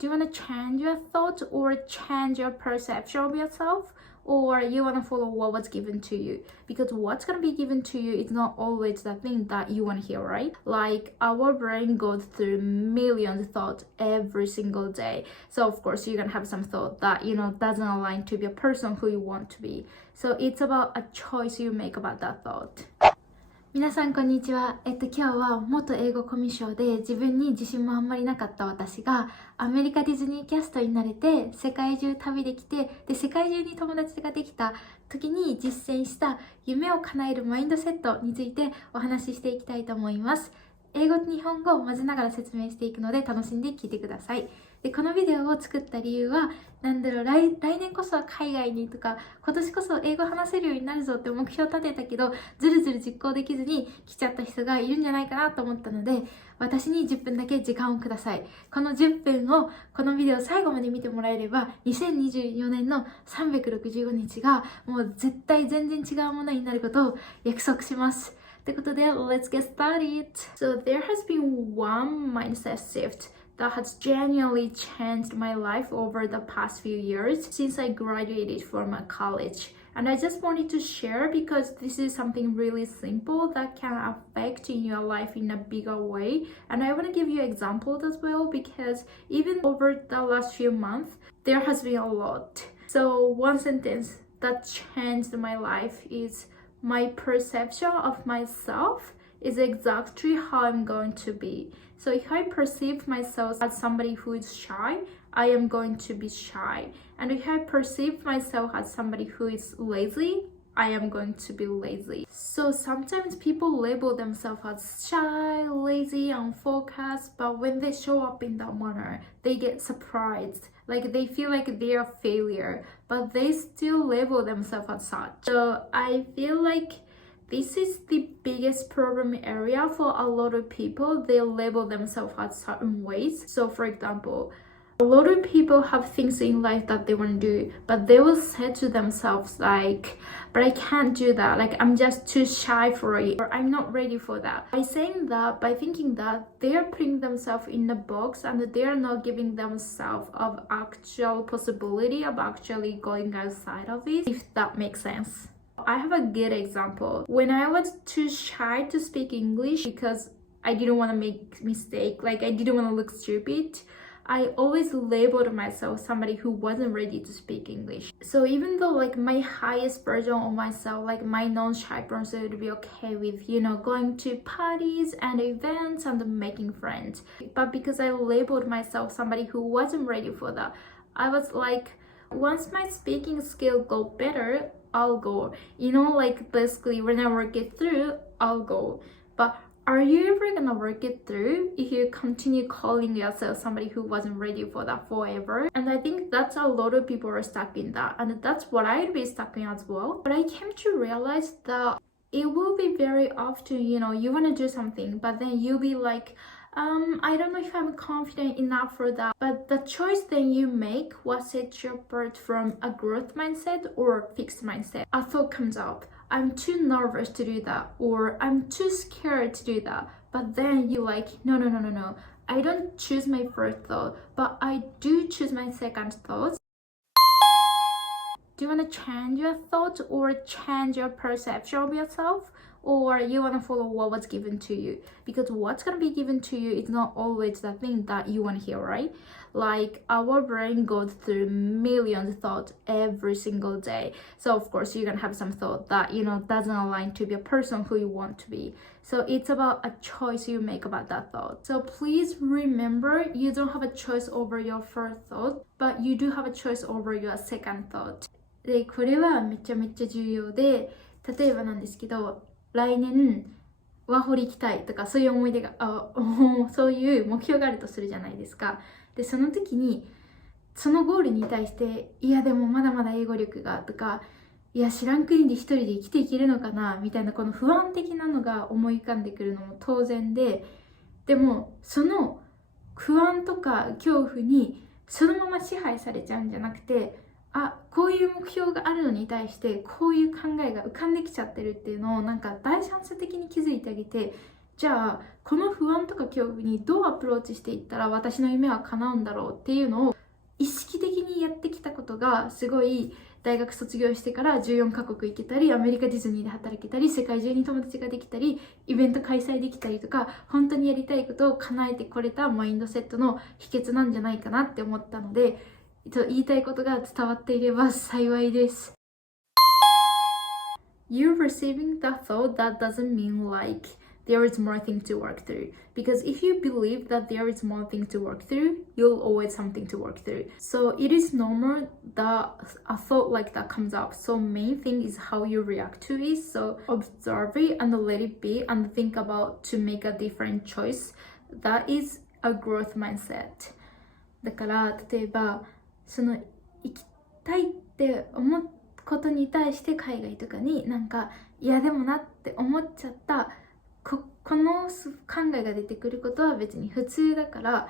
Do you want to change your thoughts or change your perception of yourself? Or you want to follow what was given to you? Because what's going to be given to you is not always the thing that you want to hear, right? Like our brain goes through millions of thoughts every single day. So of course you're going to have some thought that, doesn't align to be a person who you want to be. So it's about a choice you make about that thought.皆さんこんにちは。今日は元英語コミュ障で自分に自信もあんまりなかった私がアメリカディズニーキャストになれて世界中旅できて、で世界中に友達ができた時に実践した夢を叶えるマインドセットについてお話ししていきたいと思います。英語と日本語を混ぜながら説明していくので楽しんで聞いてください。でこのビデオを作った理由は来年こそは海外にとか今年こそ英語話せるようになるぞって目標立てたけどずるずる実行できずに来ちゃった人がいるんじゃないかなと思ったので、私に10分だけ時間をください。この10分をこのビデオ最後まで見てもらえれば2024年の365日がもう絶対全然違うものになることを約束します。ということで Let's get started! So there has been one mindset shift that has genuinely changed my life over the past few years since I graduated from college. And I just wanted to share because this is something really simple that can affect in your life in a bigger way. And I want to give you examples as well because even over the last few months, there has been a lot. So one sentence that changed my life is my perception of myself is exactly how I'm going to be. So if I perceive myself as somebody who is shy, I am going to be shy. And if I perceive myself as somebody who is lazy, I am going to be lazy. So sometimes people label themselves as shy, lazy, unfocused, but when they show up in that manner, they get surprised. Like they feel like they're a failure, but they still label themselves as such. So I feel like this is the biggest problem area for a lot of people. They label themselves as certain ways. So for example, a lot of people have things in life that they want to do, but they will say to themselves like, but I can't do that. Like I'm just too shy for it, or I'm not ready for that. By saying that, by thinking that, they are putting themselves in a box and they are not giving themselves of actual possibility of actually going outside of it, if that makes sense. I have a good example. When I was too shy to speak English because I didn't want to make mistake, like I didn't want to look stupid, I always labeled myself somebody who wasn't ready to speak English. So even though like my highest version of myself, like my non-shy person would be okay with, going to parties and events and making friends. But because I labeled myself somebody who wasn't ready for that, I was like, once my speaking skill got better, I'll go. Like basically when I work it through, I'll go. But are you ever gonna work it through if you continue calling yourself somebody who wasn't ready for that forever? And I think that's a lot of people are stuck in that, and that's what I'd be stuck in as well. But I came to realize that it will be very often, you want to do something, but then you'll be like, I don't know if I'm confident enough for that. But the choice then you make will set you apart from a growth mindset or fixed mindset. A thought comes up, I'm too nervous to do that, or I'm too scared to do that. But then you're like, no. I don't choose my first thought, but I do choose my second thought. Do you want to change your thoughts or change your perception of yourself? Or you want to follow what was given to you? Because what's going to be given to you is not always the thing that you want to hear, right? Like our brain goes through millions of thoughts every single day. So of course you're going to have some thought that, doesn't align to be a person who you want to be. So it's about a choice you make about that thought. So please remember, you don't have a choice over your first thought, but you do have a choice over your second thought. で、これはめちゃめちゃ重要で、例えばなんですけど、来年ワーホリ行きたいとかそういう思い出がそういう目標があるとするじゃないですか。でその時にそのゴールに対していやでもまだまだ英語力がとかいや知らん国で一人で生きていけるのかなみたいなこの不安的なのが思い浮かんでくるのも当然で、でもその不安とか恐怖にそのまま支配されちゃうんじゃなくて、こういう目標があるのに対してこういう考えが浮かんできちゃってるっていうのをなんか第三者的に気づいてあげて、じゃあこの不安とか恐怖にどうアプローチしていったら私の夢は叶うんだろうっていうのを意識的にやってきたことがすごい、大学卒業してから14カ国行けたり、アメリカディズニーで働けたり、世界中に友達ができたり、イベント開催できたりとか、本当にやりたいことを叶えてこれたマインドセットの秘訣なんじゃないかなって思ったので、言いたいことが伝わっていれば幸いです。You're receiving the thought that doesn't mean like there is more thing to work through, because if you believe that there is more thing to work through, you'll always something to work through. So it is normal that a thought like that comes up. So main thing is how you react to it. So observe it and let it be and think about to make a different choice. That is a growth mindset. だから例えばその行きたいって思うことに対して海外とかになんかいやでもなって思っちゃったこの考えが出てくることは別に普通だから、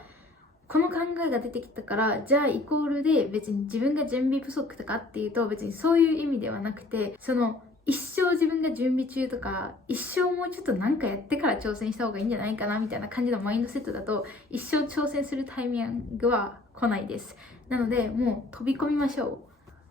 この考えが出てきたからじゃあイコールで別に自分が準備不足とかっていうと別にそういう意味ではなくて、その一生自分が準備中とか一生もうちょっと何かやってから挑戦した方がいいんじゃないかなみたいな感じのマインドセットだと一生挑戦するタイミングは来ないです。なのでもう飛び込みましょう。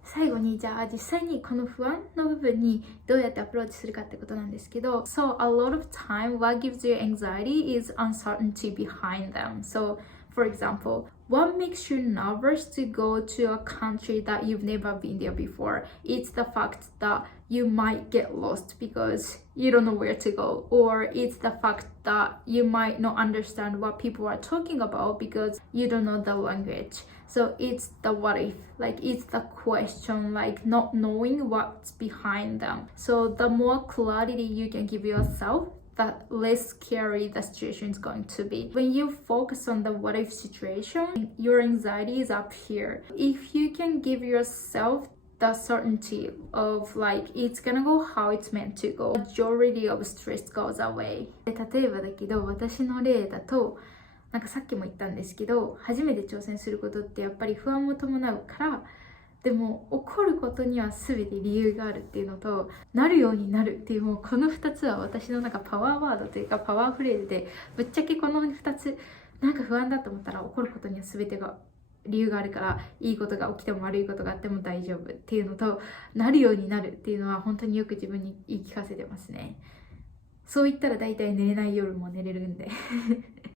最後にじゃあ実際にこの不安の部分にどうやってアプローチするかってことなんですけど、 So a lot of time what gives you anxiety is uncertainty behind them. So for example, what makes you nervous to go to a country that you've never been there before? It's the fact that you might get lost because you don't know where to go, or it's the fact that you might not understand what people are talking about because you don't know the language. So it's the what if, like it's the question, like not knowing what's behind them. So the more clarity you can give yourself, the less scary the situation is going to be. When you focus on the what if situation, your anxiety is up here. If you can give yourself the certainty of like it's gonna go how it's meant to go, majority of stress goes away. 例えばだけど私の例だとなんかさっきも言ったんですけど、初めて挑戦することってやっぱり不安も伴うから、でも起こることには全て理由があるっていうのと、なるようになるっていう、もうこの2つは私のなんかパワーワードというかパワーフレーズで、ぶっちゃけこの2つなんか不安だと思ったら起こることには全てが理由があるから、いいことが起きても悪いことがあっても大丈夫っていうのと、なるようになるっていうのは本当によく自分に言い聞かせてますね。そう言ったら大体寝れない夜も寝れるんで